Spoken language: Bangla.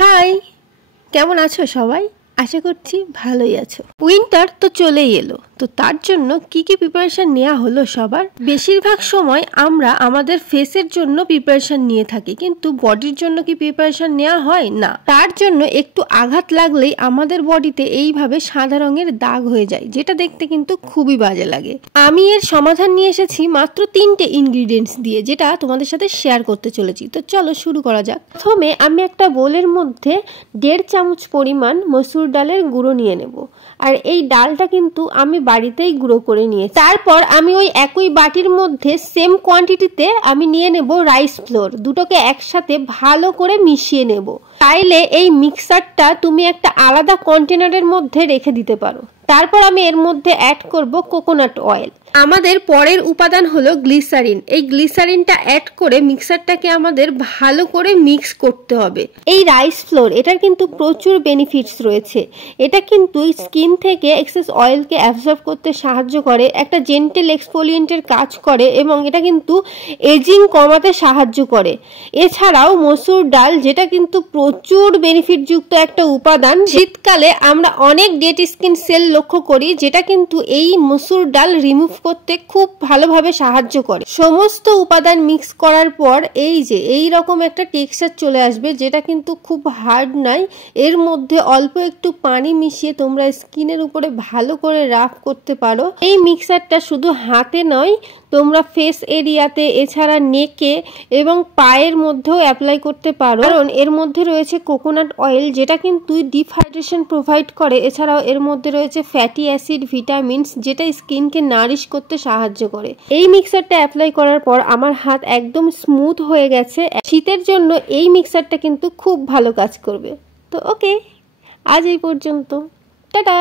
হাই, কেমন আছো সবাই? আশা করছি ভালোই আছো। উইন্টার তো চলেই এলো, তো তার জন্য কি কি প্রিপারেশন নেওয়া হলো সবার? বেশিরভাগ সময় আমরা আমাদের ফেসের জন্য প্রিপারেশন নিয়ে থাকি, কিন্তু বডির জন্য কি প্রিপারেশন নেওয়া হয় না। তার জন্য একটু আঘাত লাগলেই আমাদের বডিতে এইভাবে সাদা রঙের দাগ হয়ে যায়, যেটা দেখতে কিন্তু খুবই বাজে লাগে। আমি এর সমাধান নিয়ে এসেছি মাত্র 3টে ইনগ্রিডিয়েন্টস দিয়ে, যেটা তোমাদের সাথে শেয়ার করতে চলেছি। তো চলো শুরু করা যাক। প্রথমে আমি একটা বোলের মধ্যে 1.5 চামচ পরিমাণ মসুর ডালের গুঁড়ো নিয়ে নেব। আর এই ডালটা কিন্তু আমি বাড়িতেই গুঁড়ো করে নিয়েছি। তারপর আমি ওই একই বাটির মধ্যে সেম কোয়ান্টিটিতে আমি নিয়ে নেব রাইস ফ্লোর। দুটোকে একসাথে ভালো করে মিশিয়ে নেব। চাইলে এই মিক্সারটা তুমি একটা আলাদা কন্টেনারের মধ্যে রেখে দিতে পারো। তারপর আমি এর মধ্যে অ্যাড করব কোকোনাট অয়েল। আমাদের পরের উপাদান হলো গ্লিসারিন। এই গ্লিসারিনটা অ্যাড করে মিক্সারটাকে আমাদের ভালো করে মিক্স করতে হবে। এই রাইস ফ্লোর, এটার কিন্তু প্রচুর বেনিফিটস রয়েছে। এটা কিন্তু স্কিন থেকে এক্সেস অয়েলকে অ্যাবজর্ব করতে সাহায্য করে, একটা জেন্টেল এক্সফোলিয়েন্টের কাজ করে, এবং এটা কিন্তু এজিং কমাতে সাহায্য করে। এছাড়াও মসুর ডাল, যেটা কিন্তু প্রচুর বেনিফিট যুক্ত একটা উপাদান। শীতকালে আমরা অনেক ডেড স্কিন সেল লক্ষ্য করি, যেটা কিন্তু এই মসুর ডাল রিমুভ করতে খুব ভালোভাবে সাহায্য করে। সমস্ত উপাদান মিক্স করার পর এই রকম একটা টেক্সচার চলে আসবে, যেটা কিন্তু খুব হার্ড নয়। এর মধ্যে অল্প একটু পানি মিশিয়ে তোমরা স্কিনের উপরে ভালো করে রাফ করতে পারো। এই মিক্সারটা শুধু হাতে নয়, তোমরা ফেস এরিয়াতে, এছাড়া নেকে এবং পায়ের মধ্যেও অ্যাপ্লাই করতে পারো, কারণ এর মধ্যে রয়েছে কোকোনাট অয়েল, যেটা কিন্তু ডিপ হাইড্রেশন প্রোভাইড করে। এছাড়াও এর মধ্যে রয়েছে ফ্যাটি অ্যাসিড, ভিটামিনস, যেটা স্কিনকে নারিশ করতে সাহায্য করে। এই মিক্সারটা অ্যাপ্লাই করার পর আমার হাত একদম স্মুথ হয়ে গেছে। শীতের জন্য এই মিক্সারটা কিন্তু খুব ভালো কাজ করবে। তো ওকে, আজ এই পর্যন্ত, টাটা।